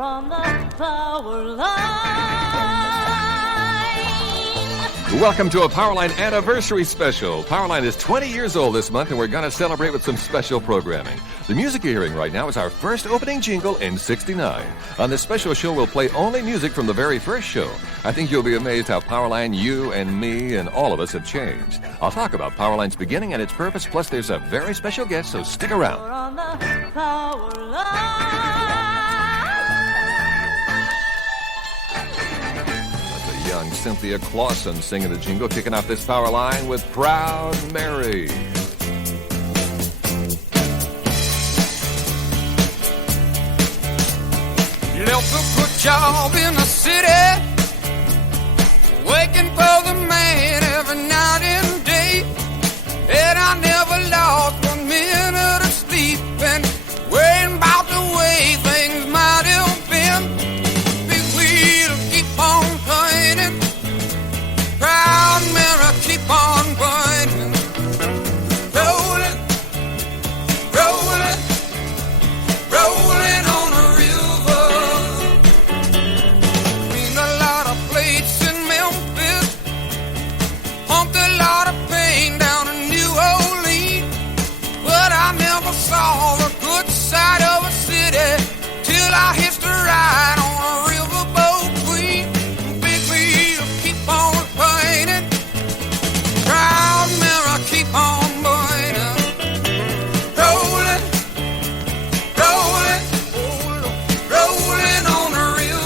on the Powerline. Welcome to a Powerline anniversary special. Powerline is 20 years old this month, and we're going to celebrate with some special programming. The music you're hearing right now is our first opening jingle in '69. On this special show, we'll play only music from the very first show. I think you'll be amazed how Powerline, you and me and all of us have changed. I'll talk about Powerline's beginning and its purpose, plus there's a very special guest, so stick around. On the Powerline. Young Cynthia Clausen singing the jingle, kicking off this Power Line with Proud Mary. Left a good job in the city, working for the man every night and day, and I never lost 1 minute of sleep, and worrying about the way things might have been. Big wheel keep on turning, proud mirror keep on burning, rolling, rolling, rolling on the river. Cleaned a lot of plates in Memphis, pumped a lot of pain down in New Orleans, but I never saw the good side of a city till I hitched a ride on a riverboat queen. Big wheel keep on burning, proud mirror keep on burning, rolling, rolling, rolling on the river.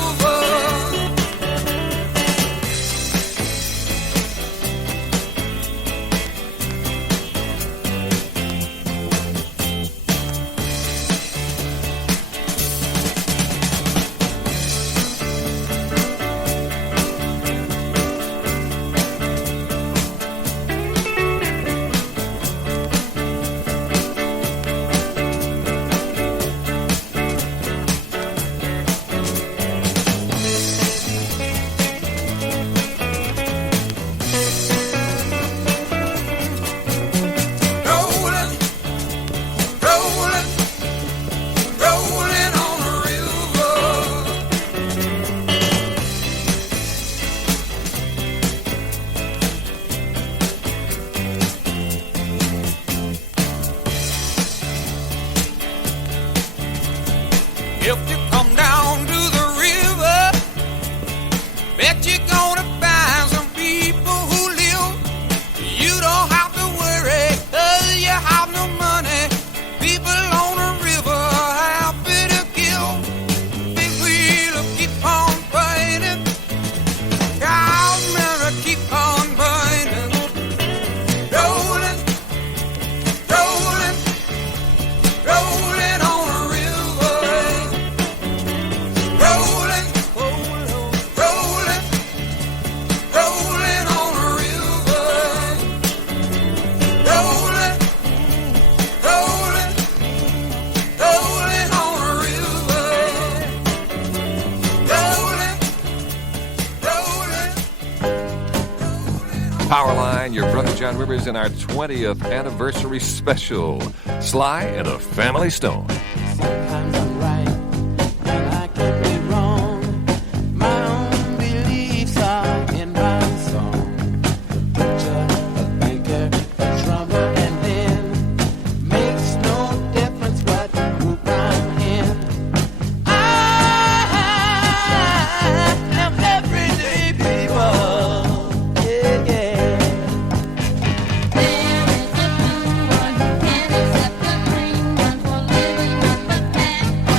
Rolling, rolling, rolling on the river. If you come down to the river, bet you're gonna find some people who live. You don't have to worry, 'cause you have no money. People on the river happy to give. Big wheel keep on burning, proud mirror keep on burning, rolling, rolling, rolling on the river, rolling, rolling, rolling, rolling on the river, rolling, rolling, rolling on the river, rolling, rolling, rolling. Powerline, your brother Jon Rivers in our 20th anniversary special. Sly and a Family Stone. Sometimes I'm right and I can be wrong. My own beliefs are in my song. A butcher, a banker, a drummer, and then makes no difference what group I'm in. I am everyday people. Yeah, yeah. There is a blue one, and it's at the green one for living on the land.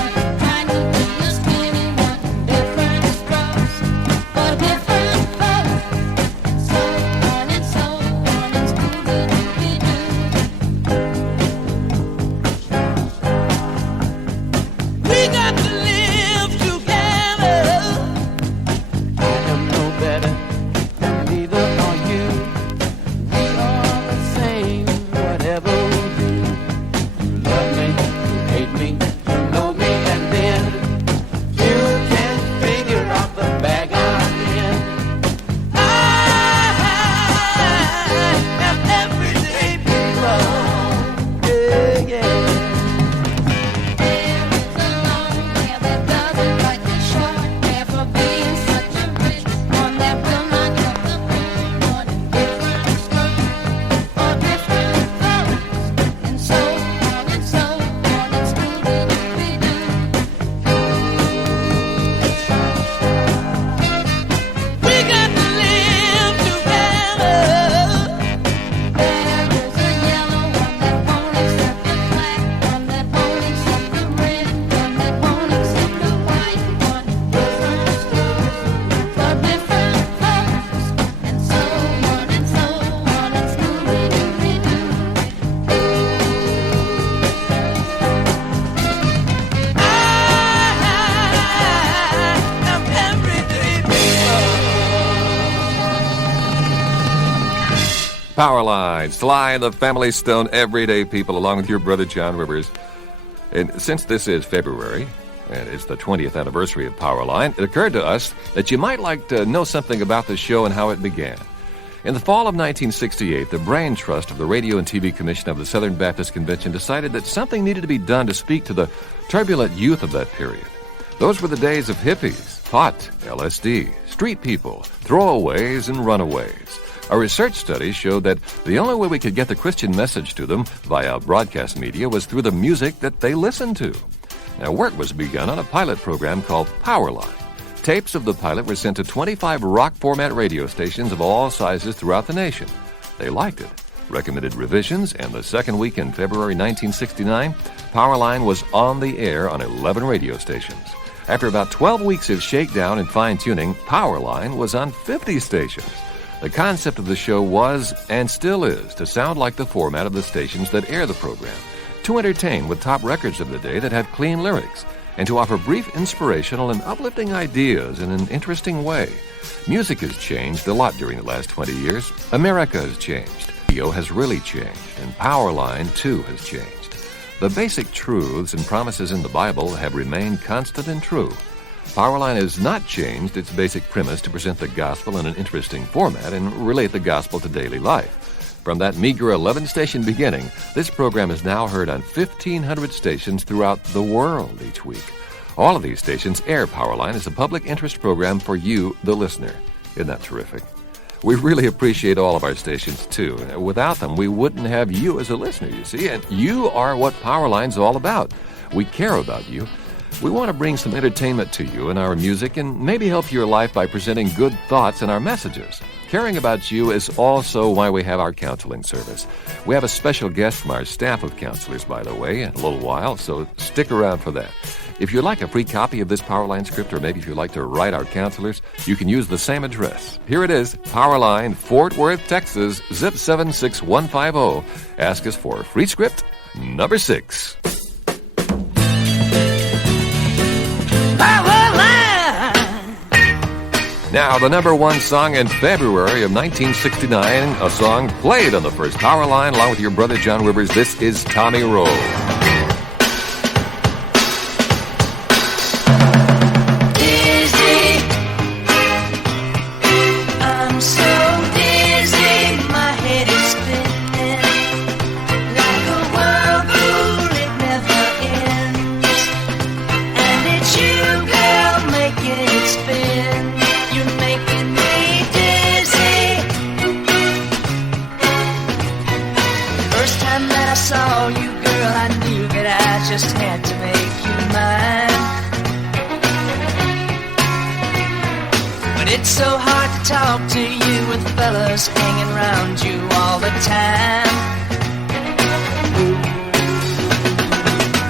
Powerline, Sly and the Family Stone, everyday people, along with your brother Jon Rivers. And since this is February, and it's the 20th anniversary of Powerline, it occurred to us that you might like to know something about the show and how it began. In the fall of 1968, the Brain Trust of the Radio and TV Commission of the Southern Baptist Convention decided that something needed to be done to speak to the turbulent youth of that period. Those were the days of hippies, pot, LSD, street people, throwaways, and runaways. A research study showed that the only way we could get the Christian message to them via broadcast media was through the music that they listened to. Now, work was begun on a pilot program called Powerline. Tapes of the pilot were sent to 25 rock format radio stations of all sizes throughout the nation. They liked it, recommended revisions, and the second week in February 1969, Powerline was on the air on 11 radio stations. After about 12 weeks of shakedown and fine-tuning, Powerline was on 50 stations. The concept of the show was, and still is, to sound like the format of the stations that air the program, to entertain with top records of the day that have clean lyrics, and to offer brief inspirational and uplifting ideas in an interesting way. Music has changed a lot during the last 20 years. America has changed. Radio has really changed, and Powerline, too, has changed. The basic truths and promises in the Bible have remained constant and true. Powerline has not changed its basic premise to present the gospel in an interesting format and relate the gospel to daily life. From that meager 11-station beginning, this program is now heard on 1,500 stations throughout the world each week. All of these stations air Powerline as a public interest program for you, the listener. Isn't that terrific? We really appreciate all of our stations, too. Without them, we wouldn't have you as a listener, you see, and you are what Powerline's all about. We care about you. We want to bring some entertainment to you in our music and maybe help your life by presenting good thoughts in our messages. Caring about you is also why we have our counseling service. We have a special guest from our staff of counselors, by the way, in a little while, so stick around for that. If you'd like a free copy of this Powerline script, or maybe if you'd like to write our counselors, you can use the same address. Here it is, Powerline, Fort Worth, Texas, zip 76150. Ask us for free script number 6. Now, the number one song in February of 1969, a song played on the first Powerline along with your brother Jon Rivers. This is Tommy Rowe. Dizzy, I'm so dizzy, my head is spinning like a whirlpool, it never ends. And it's you, girl, making it spin. You're making me dizzy. First time that I saw you, girl, I knew that I just had to make you mine. But it's so hard to talk to you with fellas hanging around you all the time.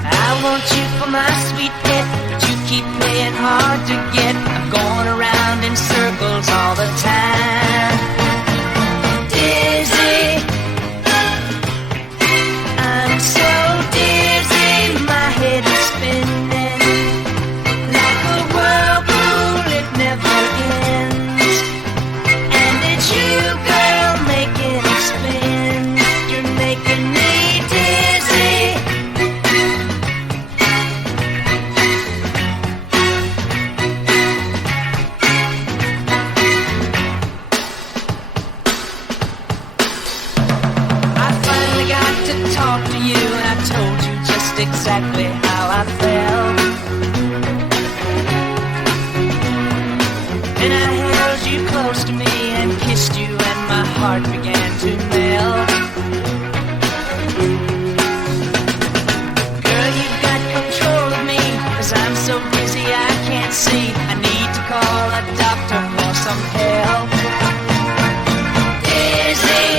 I want you for my sweet pet, but you keep playing hard to get. I'm going around in circles all the time. Dizzy, I'm so dizzy, my head is spinning like a whirlpool, it never ends. And it's you, girl, making it spin. You're making me dizzy. I finally got to talk to you, and I told you just exactly how I felt. And I held you close to me and kissed you, and my heart began to melt. Girl, you've got control of me, 'cause I'm so dizzy I can't see. I need to call a doctor for some help. Dizzy,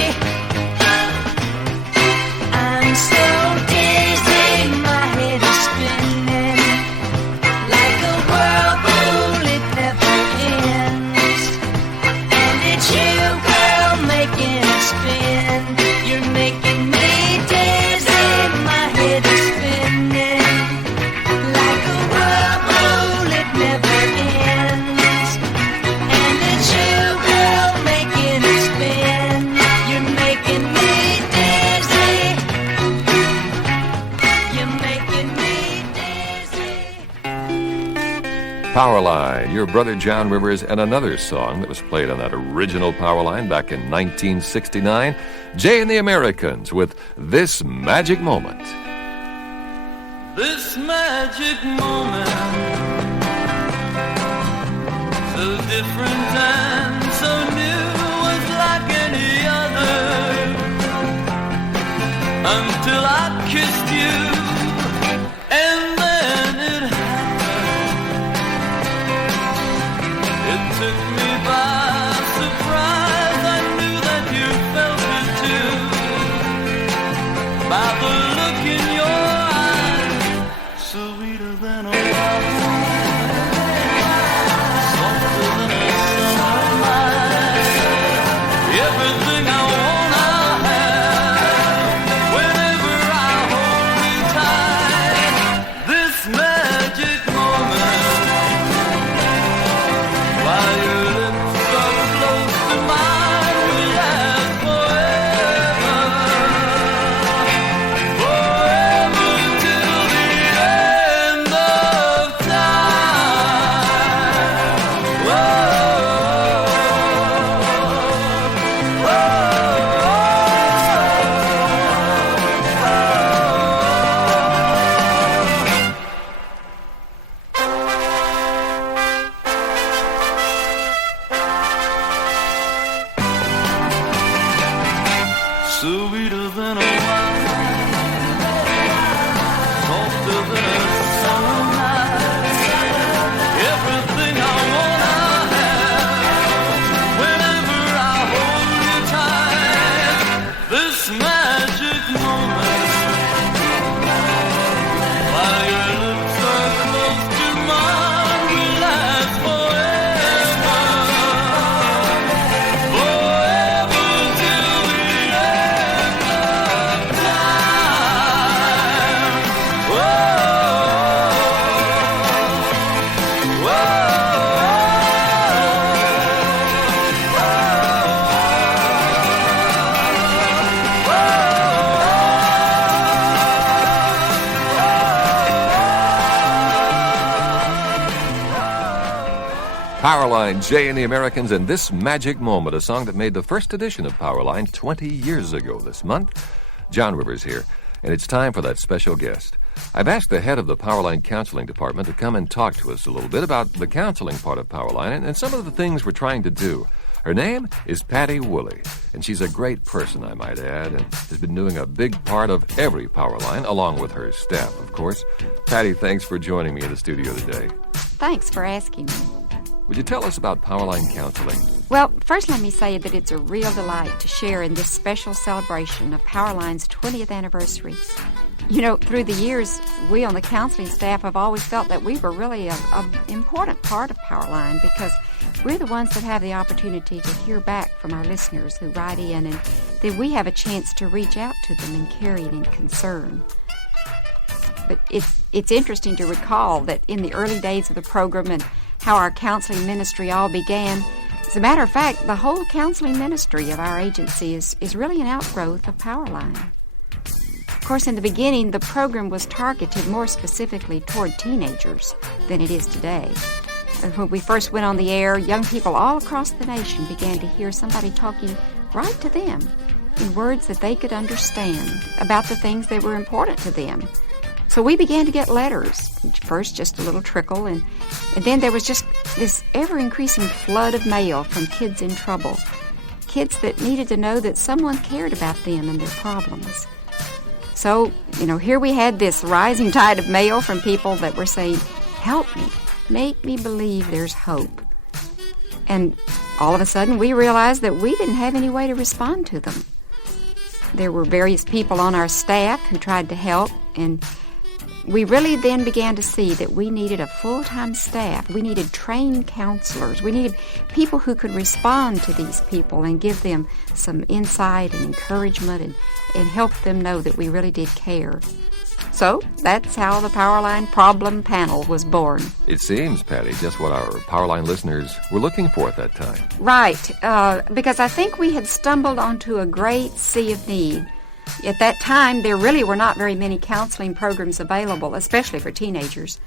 I'm so dizzy, my head is spinning Powerline, your brother Jon Rivers, and another song that was played on that original Powerline back in 1969, Jay and the Americans with This Magic Moment. This magic moment, so different and so new, was like any other, until I kissed you, and then it happened. It took me by surprise. I knew that you felt it too, by the look in your sweeter than a softer than a summer night. Everything I wanna have, whenever I hold you tight. This magic moment, while your lips are close to mine, will last forever, forever till the end of time. Whoa, sweeter than a wine, softer than a summer night. Everything I wanna have, whenever I hold you tight. This magic moment, while your lips are close to mine, will last forever, forever till the end of time. Whoa, Powerline, Jay and the Americans, and This Magic Moment, a song that made the first edition of Powerline 20 years ago this month. Jon Rivers here, and it's time for that special guest. I've asked the head of the Powerline Counseling Department to come and talk to us a little bit about the counseling part of Powerline and some of the things we're trying to do. Her name is Patty Woolley, and she's a great person, I might add, and has been doing a big part of every Powerline, along with her staff, of course. Patty, thanks for joining me in the studio today. Thanks for asking me. Would you tell us about Powerline Counseling? Well, first let me say that it's a real delight to share in this special celebration of Powerline's 20th anniversary. You know, through the years, we on the counseling staff have always felt that we were really an important part of Powerline because we're the ones that have the opportunity to hear back from our listeners who write in, and then we have a chance to reach out to them and carry it in concern. But it's interesting to recall that in the early days of the program and how our counseling ministry all began, as a matter of fact, the whole counseling ministry of our agency is really an outgrowth of Powerline. Of course, in the beginning, the program was targeted more specifically toward teenagers than it is today. When we first went on the air, young people all across the nation began to hear somebody talking right to them in words that they could understand about the things that were important to them. So we began to get letters, first just a little trickle, and then there was just this ever-increasing flood of mail from kids in trouble, kids that needed to know that someone cared about them and their problems. So, here we had this rising tide of mail from people that were saying, help me, make me believe there's hope. And all of a sudden we realized that we didn't have any way to respond to them. There were various people on our staff who tried to help, and we really then began to see that we needed a full-time staff. We needed trained counselors. We needed people who could respond to these people and give them some insight and encouragement and help them know that we really did care. So that's how the Powerline Problem Panel was born. It seems, Patty, just what our Powerline listeners were looking for at that time. Right, because I think we had stumbled onto a great sea of need. At that time, there really were not very many counseling programs available, especially for teenagers.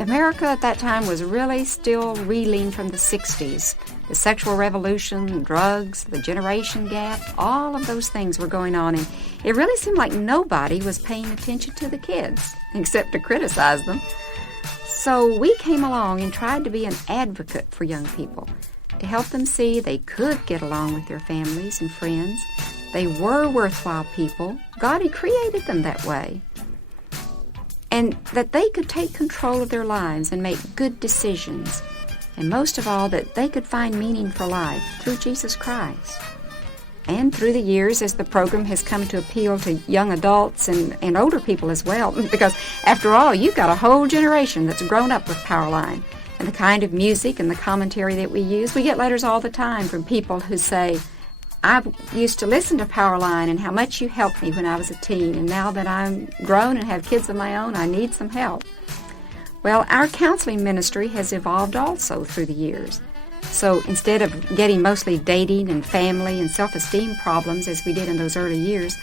America at that time was really still reeling from the 60s. The sexual revolution, drugs, the generation gap, all of those things were going on, and it really seemed like nobody was paying attention to the kids, except to criticize them. So we came along and tried to be an advocate for young people, to help them see they could get along with their families and friends. They were worthwhile people. God had created them that way. And that they could take control of their lives and make good decisions. And most of all, that they could find meaning for life through Jesus Christ. And through the years, as the program has come to appeal to young adults and older people as well, because after all, you've got a whole generation that's grown up with Powerline. And the kind of music and the commentary that we use, we get letters all the time from people who say, I used to listen to Powerline and how much you helped me when I was a teen, and now that I'm grown and have kids of my own, I need some help. Well, our counseling ministry has evolved also through the years. So instead of getting mostly dating and family and self-esteem problems as we did in those early years,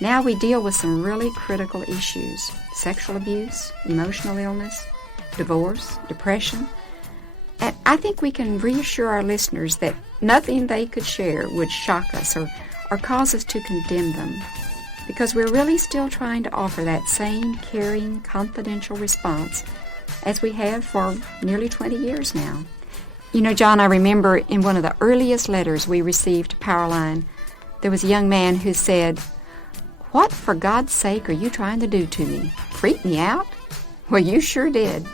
now we deal with some really critical issues: sexual abuse, emotional illness, divorce, depression. And I think we can reassure our listeners that nothing they could share would shock us or cause us to condemn them, because we're really still trying to offer that same caring, confidential response as we have for nearly 20 years now. You know, John, I remember in one of the earliest letters we received to Powerline, there was a young man who said, "What, for God's sake, are you trying to do to me? Freak me out?" Well, you sure did.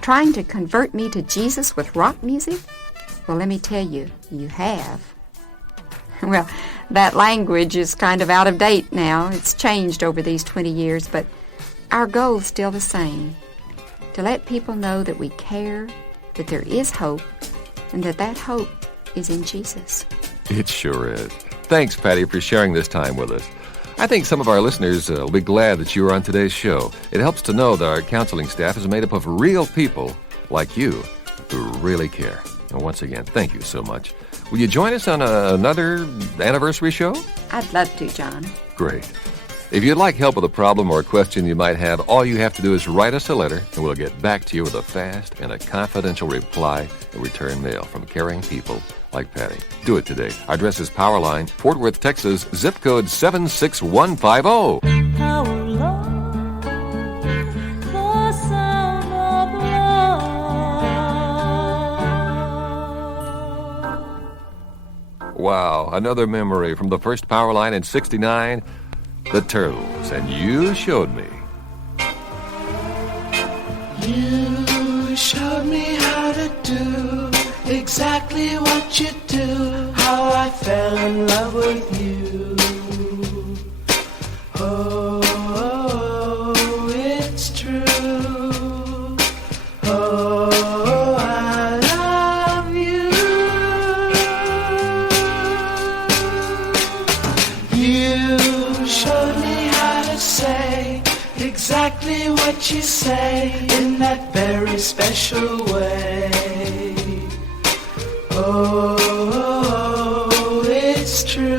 Trying to convert me to Jesus with rock music? Well, let me tell you, you have. Well, that language is kind of out of date now. It's changed over these 20 years, but our goal's still the same: to let people know that we care, that there is hope, and that hope is in Jesus. It sure is. Thanks, Patty, for sharing this time with us. I think some of our listeners will be glad that you were on today's show. It helps to know that our counseling staff is made up of real people like you who really care. And once again, thank you so much. Will you join us on another anniversary show? I'd love to, John. Great. If you'd like help with a problem or a question you might have, all you have to do is write us a letter, and we'll get back to you with a fast and a confidential reply and return mail from caring people like Patty. Do it today. Our address is Powerline, Fort Worth, Texas, zip code 76150. Powerline, the sound of love. Wow, another memory from the first Powerline in '69, the Turtles, and You Showed Me. You showed me how to do exactly what you do, how I fell in love with you. Oh, it's true. Oh, I love you. You showed me how to say exactly what you say in that very special way. Oh, it's true.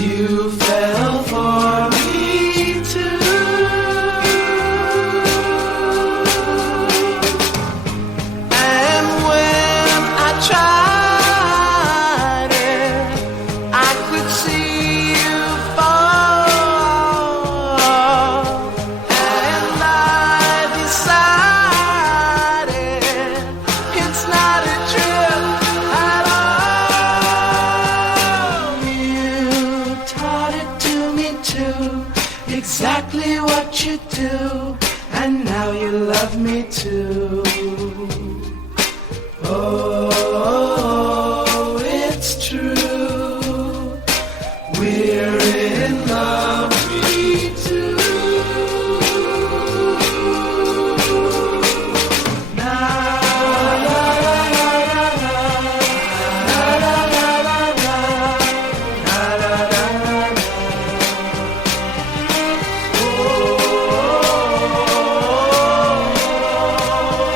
You fell for me too. And when I tried it, I could see you fall. And I decided it's not a trip at all. You taught it to me too, exactly what you do, and now you love me too. Oh, it's true. We're in love, me too. Na, la, la, la, la, la. Na, la, la, la, la. Na, la, la, la, la. Oh,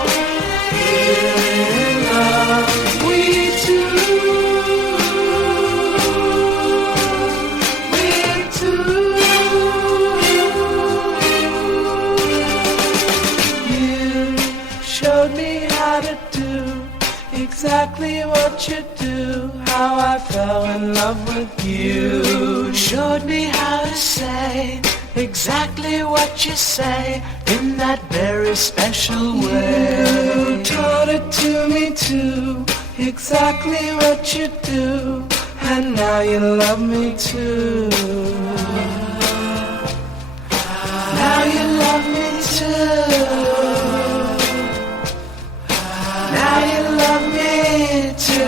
we're in love, we exactly what you do, how I fell in love with you. Showed me how to say exactly what you say in that very special way. You taught it to me too, exactly what you do, and now you love me too. Now you love me too. Now you love me too.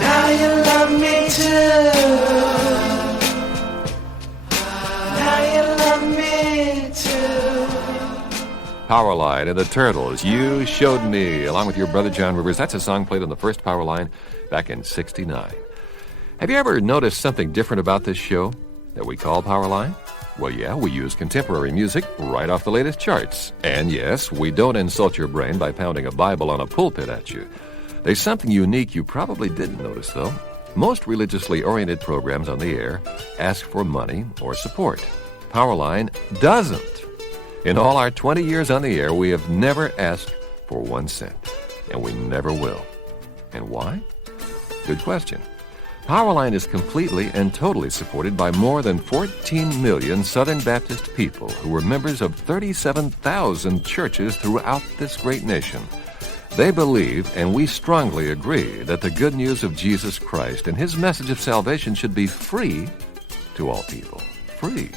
Now you love me too. Now you love me too. Powerline and the Turtles, You Showed Me, along with your brother Jon Rivers. That's a song played on the first Powerline back in '69. Have you ever noticed something different about this show that we call Powerline? Well, yeah, we use contemporary music right off the latest charts. And yes, we don't insult your brain by pounding a Bible on a pulpit at you. There's something unique you probably didn't notice, though. Most religiously oriented programs on the air ask for money or support. Powerline doesn't. In all our 20 years on the air, we have never asked for 1 cent. And we never will. And why? Good question. Powerline is completely and totally supported by more than 14 million Southern Baptist people who were members of 37,000 churches throughout this great nation. They believe, and we strongly agree, that the good news of Jesus Christ and his message of salvation should be free to all people. Free.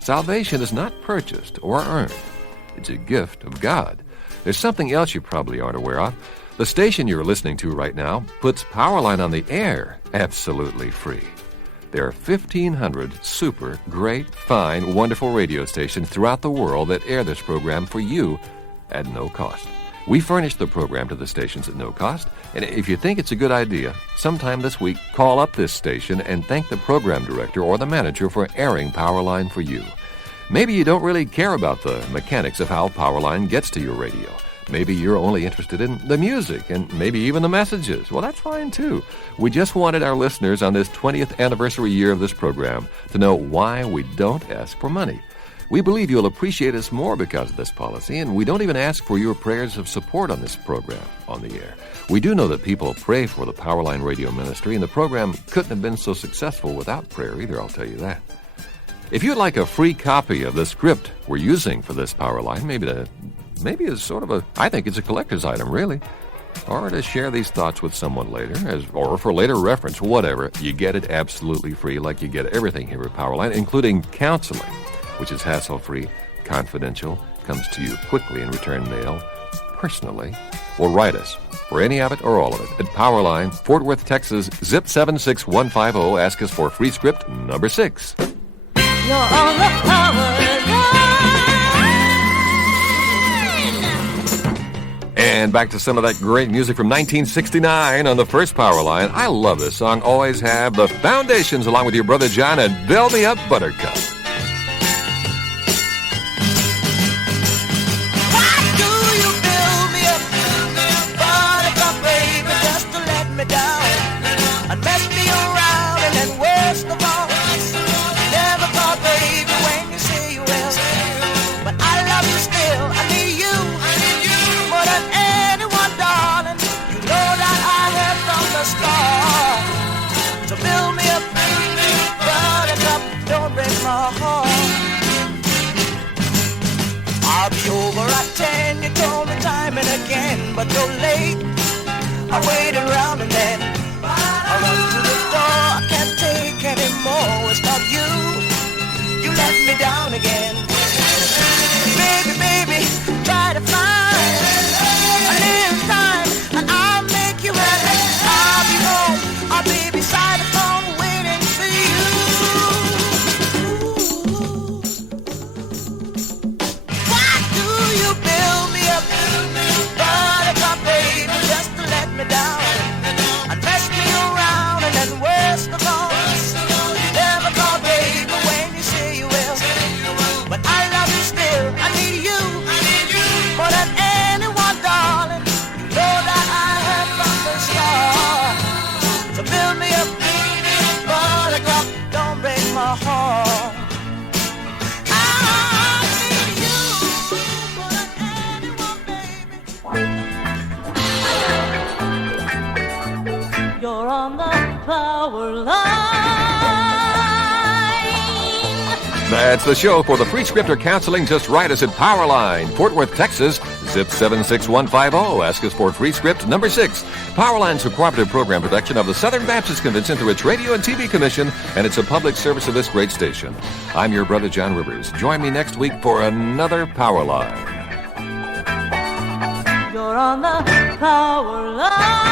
Salvation is not purchased or earned. It's a gift of God. There's something else you probably aren't aware of. The station you're listening to right now puts Powerline on the air absolutely free. There are 1,500 super, great, fine, wonderful radio stations throughout the world that air this program for you at no cost. We furnish the program to the stations at no cost, and if you think it's a good idea, sometime this week, call up this station and thank the program director or the manager for airing Powerline for you. Maybe you don't really care about the mechanics of how Powerline gets to your radio. Maybe you're only interested in the music and maybe even the messages. Well, that's fine, too. We just wanted our listeners on this 20th anniversary year of this program to know why we don't ask for money. We believe you'll appreciate us more because of this policy, and we don't even ask for your prayers of support on this program on the air. We do know that people pray for the Powerline radio ministry, and the program couldn't have been so successful without prayer either, I'll tell you that. If you'd like a free copy of the script we're using for this Powerline, maybe as sort of I think it's a collector's item, really. Or to share these thoughts with someone later, or for later reference, whatever, you get it absolutely free, like you get everything here at Powerline, including counseling, which is hassle-free, confidential, comes to you quickly in return mail, personally, or write us for any of it or all of it at Powerline, Fort Worth, Texas, zip 76150. Ask us for free script number 6. You're on the Powerline. And back to some of that great music from 1969 on the first Powerline. I love this song. Always have the Foundations along with your brother John and Build Me Up Buttercup. Why do you build me up, buttercup, baby, just to let me down and mess me around, and then worst of all, never thought, baby, when you say you will, but I love you still. I need you more than anyone, darling. You know that I have from the start. So build me up, buttercup, don't break my heart. I'll be over at 10, you told me time and again, but you're late. I waited around and then I run to the door. I can't take anymore. It's not you. You let me down again. Baby, baby, try to find a little time and I'll make you happy. I'll be home. I'll be beside the phone waiting for you. Why do you build me up, buttercup, baby, just to let me down and mess me around, and then worst of all, you never thought, baby, That's the show. For the free script or counseling, just write us at Powerline, Fort Worth, Texas, zip 76150. Ask us for free script number 6. Powerline's a cooperative program production of the Southern Baptist Convention through its Radio and TV Commission, and it's a public service of this great station. I'm your brother, Jon Rivers. Join me next week for another Powerline. You're on the power line.